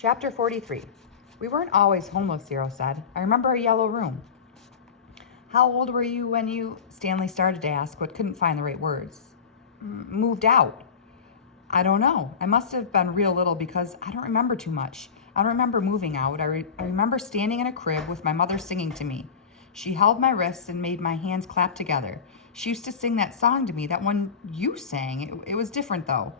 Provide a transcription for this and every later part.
Chapter 43. We weren't always homeless, Zero said. I remember a yellow room. How old were you when you, Stanley started to ask, but couldn't find the right words. Moved out. I don't know. I must have been real little because I don't remember too much. I don't remember moving out. I remember standing in a crib with my mother singing to me. She held my wrists and made my hands clap together. She used to sing that song to me, that one you sang. It was different, though.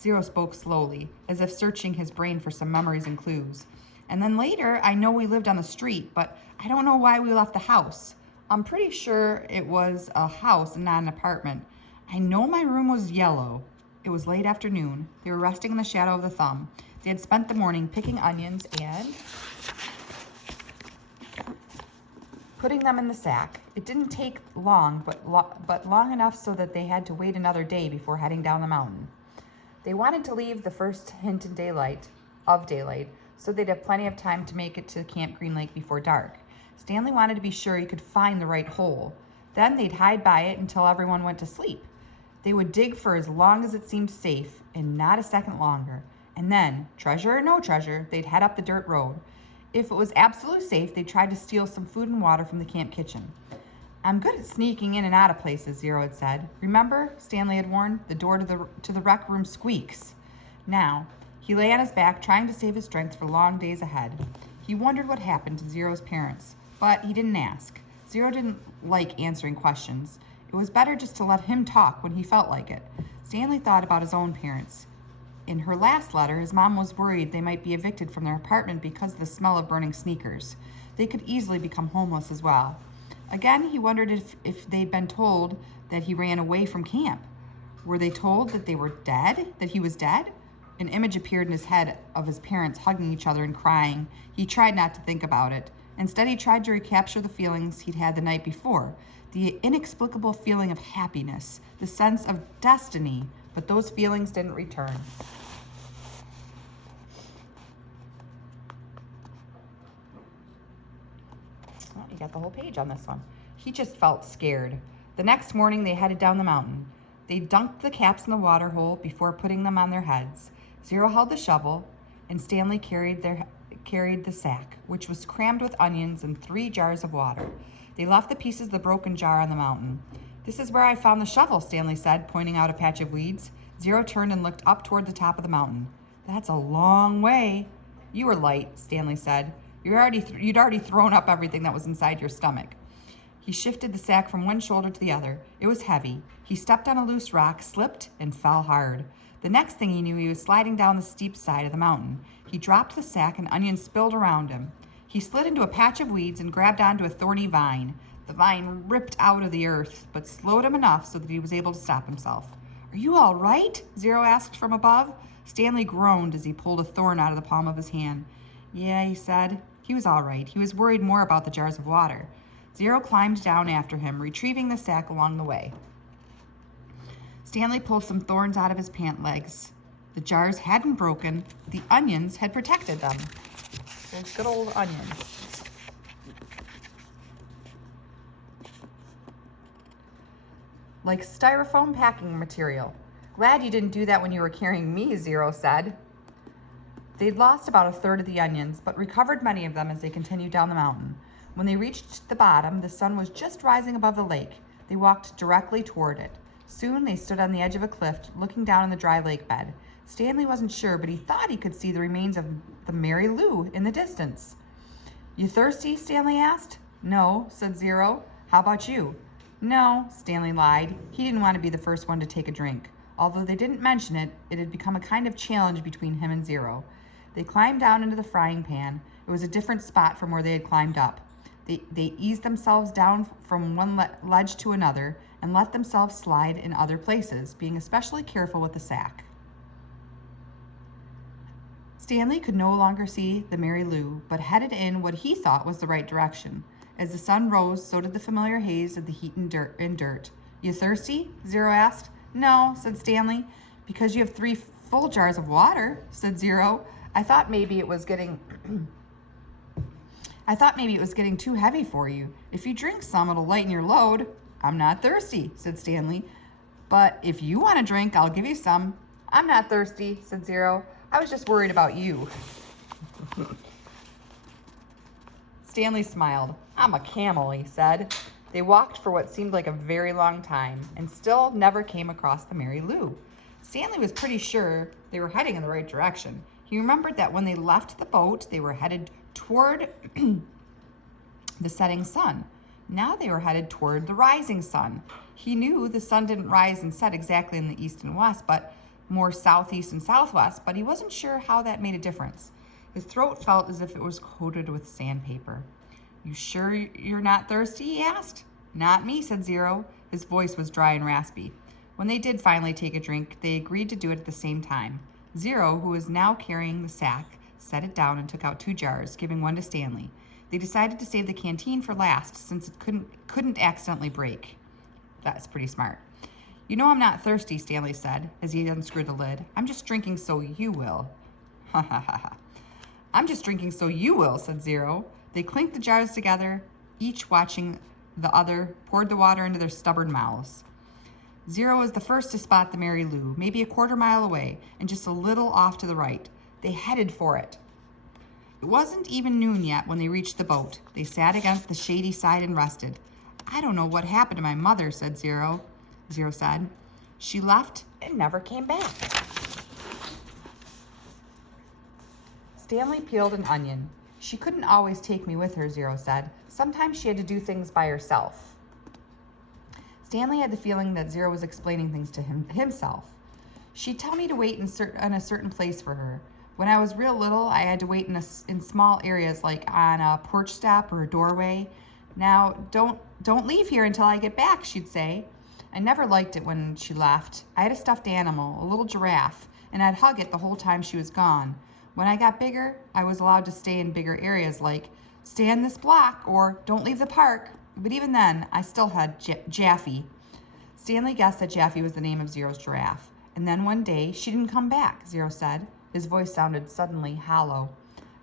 Zero spoke slowly, as if searching his brain for some memories and clues. And then later, I know we lived on the street, but I don't know why we left the house. I'm pretty sure it was a house and not an apartment. I know my room was yellow. It was late afternoon. They were resting in the shadow of the thumb. They had spent the morning picking onions and putting them in the sack. It didn't take long, but long enough so that they had to wait another day before heading down the mountain. They wanted to leave the first hint of daylight, so they'd have plenty of time to make it to Camp Green Lake before dark. Stanley wanted to be sure he could find the right hole. Then they'd hide by it until everyone went to sleep. They would dig for as long as it seemed safe, and not a second longer. And then, treasure or no treasure, they'd head up the dirt road. If it was absolutely safe, they tried to steal some food and water from the camp kitchen. I'm good at sneaking in and out of places, Zero had said. Remember, Stanley had warned, the door to the rec room squeaks. Now, he lay on his back, trying to save his strength for long days ahead. He wondered what happened to Zero's parents, but he didn't ask. Zero didn't like answering questions. It was better just to let him talk when he felt like it. Stanley thought about his own parents. In her last letter, his mom was worried they might be evicted from their apartment because of the smell of burning sneakers. They could easily become homeless as well. Again, he wondered if they'd been told that he ran away from camp. Were they told that they were dead, that he was dead? An image appeared in his head of his parents hugging each other and crying. He tried not to think about it. Instead, he tried to recapture the feelings he'd had the night before. The inexplicable feeling of happiness, the sense of destiny, but those feelings didn't return. Well, you got the whole page on this one. He just felt scared. The next morning, they headed down the mountain. They dunked the caps in the water hole before putting them on their heads. Zero held the shovel, and Stanley carried the sack, which was crammed with onions and 3 jars of water. They left the pieces of the broken jar on the mountain. This is where I found the shovel, Stanley said, pointing out a patch of weeds. Zero turned and looked up toward the top of the mountain. That's a long way. You were light, Stanley said. You'd already thrown up everything that was inside your stomach. He shifted the sack from one shoulder to the other. It was heavy. He stepped on a loose rock, slipped, and fell hard. The next thing he knew, he was sliding down the steep side of the mountain. He dropped the sack and onions spilled around him. He slid into a patch of weeds and grabbed onto a thorny vine. The vine ripped out of the earth, but slowed him enough so that he was able to stop himself. Are you all right? Zero asked from above. Stanley groaned as he pulled a thorn out of the palm of his hand. Yeah, he said. He was all right. He was worried more about the jars of water. Zero climbed down after him, retrieving the sack along the way. Stanley pulled some thorns out of his pant legs. The jars hadn't broken. The onions had protected them. Those good old onions. Like styrofoam packing material. Glad you didn't do that when you were carrying me, Zero said. They'd lost about a third of the onions, but recovered many of them as they continued down the mountain. When they reached the bottom, the sun was just rising above the lake. They walked directly toward it. Soon they stood on the edge of a cliff, looking down on the dry lake bed. Stanley wasn't sure, but he thought he could see the remains of the Mary Lou in the distance. You thirsty? Stanley asked. No, said Zero. How about you? No, Stanley lied. He didn't want to be the first one to take a drink. Although they didn't mention it, it had become a kind of challenge between him and Zero. They climbed down into the frying pan. It was a different spot from where they had climbed up. They eased themselves down from one ledge to another and let themselves slide in other places, being especially careful with the sack. Stanley could no longer see the Mary Lou, but headed in what he thought was the right direction. As the sun rose, so did the familiar haze of the heat and dirt. You thirsty? Zero asked. No, said Stanley. Because you have 3 full jars of water, said Zero. I thought maybe it was getting too heavy for you. If you drink some, it'll lighten your load. I'm not thirsty, said Stanley. But if you want a drink, I'll give you some. I'm not thirsty, said Zero. I was just worried about you. Stanley smiled. I'm a camel, he said. They walked for what seemed like a very long time and still never came across the Mary Lou. Stanley was pretty sure they were heading in the right direction. He remembered that when they left the boat, they were headed toward the setting sun. Now they were headed toward the rising sun. He knew the sun didn't rise and set exactly in the east and west, but more southeast and southwest, but he wasn't sure how that made a difference. His throat felt as if it was coated with sandpaper. You sure you're not thirsty? He asked. Not me, said Zero. His voice was dry and raspy. When they did finally take a drink, they agreed to do it at the same time. Zero, who was now carrying the sack, set it down and took out 2 jars, giving one to Stanley. They decided to save the canteen for last since it couldn't accidentally break. That's pretty smart. You know I'm not thirsty, Stanley said as he unscrewed the lid. I'm just drinking so you will. Ha ha ha ha. I'm just drinking so you will, said Zero. They clinked the jars together, each watching the other, poured the water into their stubborn mouths. Zero was the first to spot the Mary Lou, maybe a quarter mile away and just a little off to the right. They headed for it. It wasn't even noon yet when they reached the boat. They sat against the shady side and rested. I don't know what happened to my mother, said Zero. Zero said. She left and never came back. Stanley peeled an onion. She couldn't always take me with her, Zero said. Sometimes she had to do things by herself. Stanley had the feeling that Zero was explaining things to himself. She'd tell me to wait in a certain place for her. When I was real little, I had to wait in small areas like on a porch step or a doorway. Now, don't leave here until I get back, she'd say. I never liked it when she left. I had a stuffed animal, a little giraffe, and I'd hug it the whole time she was gone. When I got bigger, I was allowed to stay in bigger areas like stay in this block or don't leave the park. But even then, I still had Jaffy. Stanley guessed that Jaffy was the name of Zero's giraffe. And then one day, she didn't come back, Zero said. His voice sounded suddenly hollow.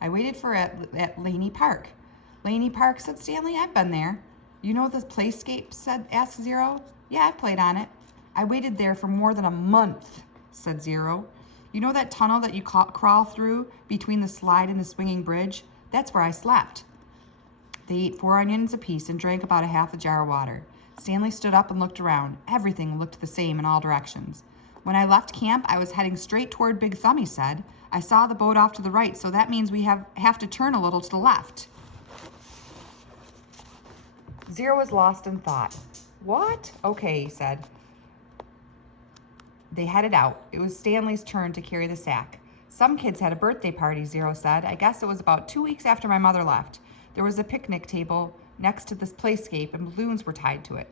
I waited for her at Laney Park. Laney Park, said Stanley. I've been there. You know the playscape, asked Zero. Yeah, I've played on it. I waited there for more than a month, said Zero. You know that tunnel that you crawl through between the slide and the swinging bridge? That's where I slept. They ate 4 onions apiece and drank about a half a jar of water. Stanley stood up and looked around. Everything looked the same in all directions. When I left camp, I was heading straight toward Big Thumb, he said. I saw the boat off to the right, so that means we have to turn a little to the left. Zero was lost in thought. What? Okay, he said. They headed out. It was Stanley's turn to carry the sack. Some kids had a birthday party, Zero said. I guess it was about 2 weeks after my mother left. There was a picnic table next to this playscape and balloons were tied to it.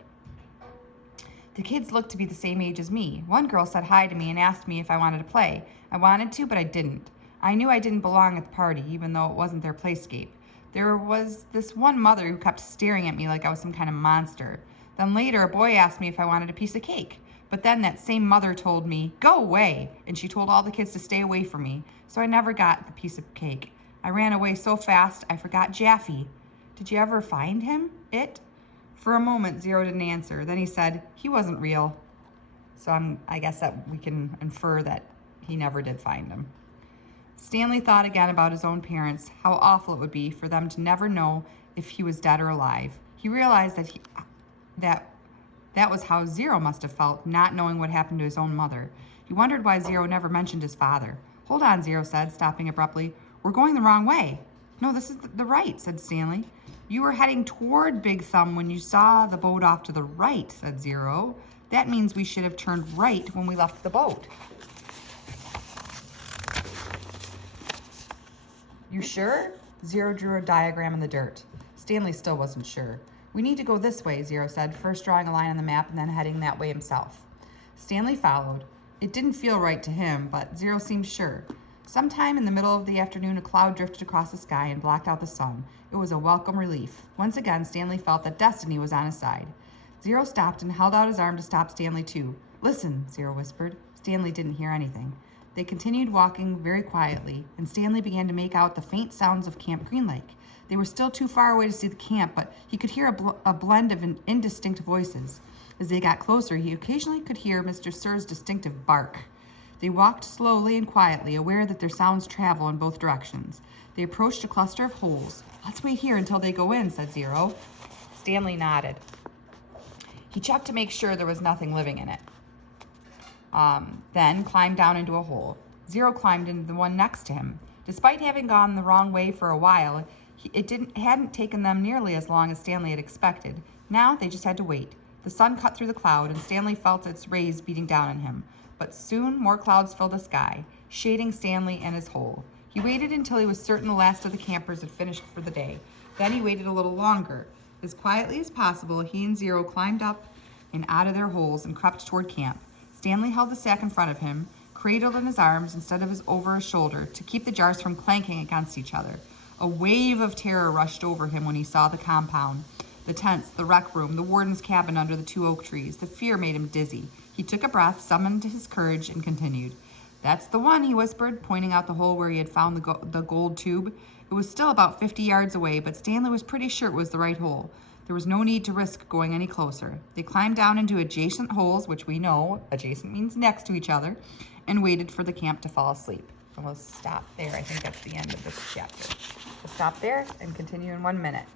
The kids looked to be the same age as me. One girl said hi to me and asked me if I wanted to play. I wanted to, but I didn't. I knew I didn't belong at the party, even though it wasn't their playscape. There was this one mother who kept staring at me like I was some kind of monster. Then later, a boy asked me if I wanted a piece of cake. But then that same mother told me, go away, and she told all the kids to stay away from me, so I never got the piece of cake. I ran away so fast, I forgot Jaffy. Did you ever find him? For a moment, Zero didn't answer. Then he said, he wasn't real. So I guess that we can infer that he never did find him. Stanley thought again about his own parents, how awful it would be for them to never know if he was dead or alive. He realized that was how Zero must have felt, not knowing what happened to his own mother. He wondered why Zero never mentioned his father. Hold on, Zero said, stopping abruptly. We're going the wrong way. No, this is the right, said Stanley. You were heading toward Big Thumb when you saw the boat off to the right, said Zero. That means we should have turned right when we left the boat. You sure? Zero drew a diagram in the dirt. Stanley still wasn't sure. We need to go this way, Zero said, first drawing a line on the map and then heading that way himself. Stanley followed. It didn't feel right to him, but Zero seemed sure. Sometime in the middle of the afternoon, a cloud drifted across the sky and blocked out the sun. It was a welcome relief. Once again, Stanley felt that destiny was on his side. Zero stopped and held out his arm to stop Stanley too. Listen, Zero whispered. Stanley didn't hear anything. They continued walking very quietly, and Stanley began to make out the faint sounds of Camp Green Lake. They were still too far away to see the camp, but he could hear a blend of indistinct voices. As they got closer, he occasionally could hear Mr. Sir's distinctive bark. They walked slowly and quietly, aware that their sounds travel in both directions. They approached a cluster of holes. "Let's wait here until they go in," said Zero. Stanley nodded. He checked to make sure there was nothing living in it. Then climbed down into a hole. Zero climbed into the one next to him. Despite having gone the wrong way for a while, it hadn't taken them nearly as long as Stanley had expected. Now they just had to wait. The sun cut through the cloud, and Stanley felt its rays beating down on him. But soon more clouds filled the sky, shading Stanley and his hole. He waited until he was certain the last of the campers had finished for the day. Then he waited a little longer. As quietly as possible, he and Zero climbed up and out of their holes and crept toward camp. Stanley held the sack in front of him, cradled in his arms instead of over his shoulder, to keep the jars from clanking against each other. A wave of terror rushed over him when he saw the compound, the tents, the rec room, the warden's cabin under the 2 oak trees. The fear made him dizzy. He took a breath, summoned his courage, and continued. "That's the one," he whispered, pointing out the hole where he had found the gold tube. It was still about 50 yards away, but Stanley was pretty sure it was the right hole. There was no need to risk going any closer. They climbed down into adjacent holes, which we know adjacent means next to each other, and waited for the camp to fall asleep. And we'll stop there. I think that's the end of this chapter. We'll stop there and continue in 1 minute.